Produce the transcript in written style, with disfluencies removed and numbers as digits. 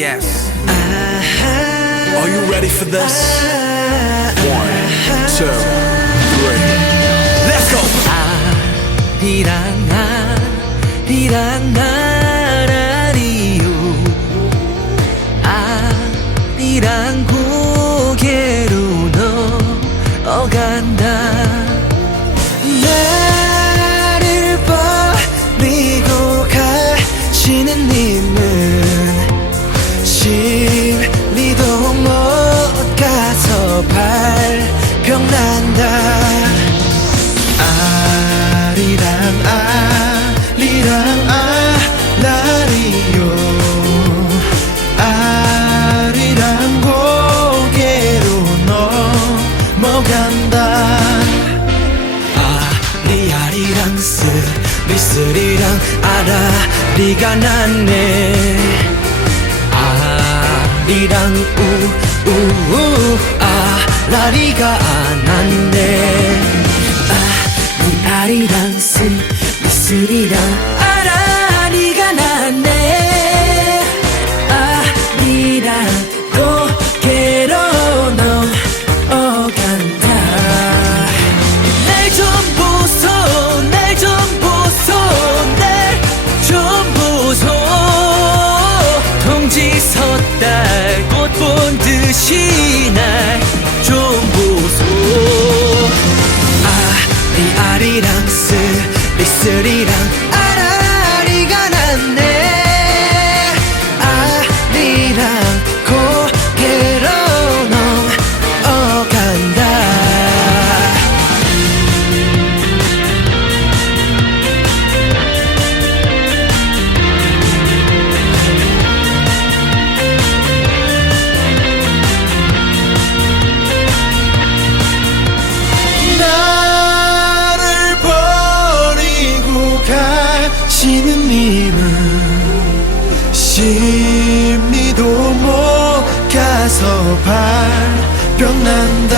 Yes. Are you ready for this? 1, 2, 3. Let's go. 아리랑 나라리요. 아리랑 고개로 넘어간다. 나를 버리고 가시는 님은 심리도 못 가서 발병난다. 아리랑 라리요. 아리랑 고개로 넘어간다. 아리랑 스리스리랑 아라리가 났네. 아리랑 우우우 아라리가 났네. 아리랑 스리스리랑 아라리가 났네. 아리랑 고개로 넘어간다. 날 좀 보소 날 좀 보소 날 좀 보소. 동지 섰다 꽃 본 듯이 날 좀 보소. 아리랑 스리스리랑 아라리가 났네. 아리랑 고개로 넘어간다. 가시는 님은 심리도 못 가서 발병난다.